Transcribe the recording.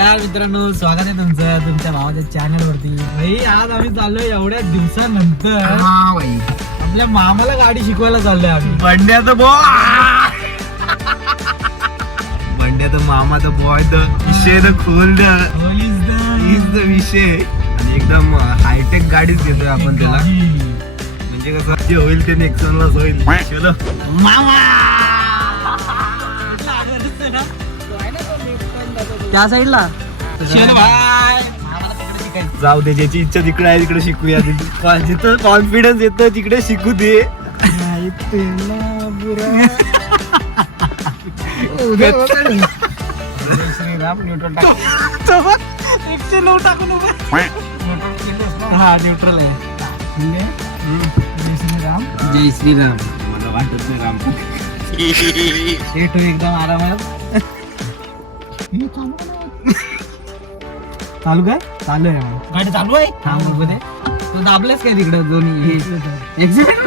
नमस्कार मित्रांनो, स्वागत आहे तुमचं तुमच्या भावाच्या चॅनल वरती. भाई आज आम्ही चाललोय एवढ्या दिवसानंतर आपल्या मामाला गाडी शिकवायला चाललोय आम्ही. बंड्याचं मामाचा बॉय द विषय द खोल द इज द विषय. आणि एकदम हायटेक गाडीच घेतोय आपण त्याला. म्हणजे कसं जे होईल ते नेक्सनलाच होईल. चलो मामा त्या साईडला जाऊ दे, ज्याची इच्छा तिकडे आहे तिकडे शिकूया. जिथं कॉन्फिडन्स येतं तिकडे शिकू दे. श्रीराम न्यूट्रल टाकून हा न्यूट्रल आहे. जय श्रीराम, जय श्रीराम. मला वाटत नाही राम येतो एकदम आरामात. चालू काय चालू आहे गाडी चालू आहे. थांब बघू दे. तू दाबलेस काय तिकडे दोन्ही एक्सिडेंट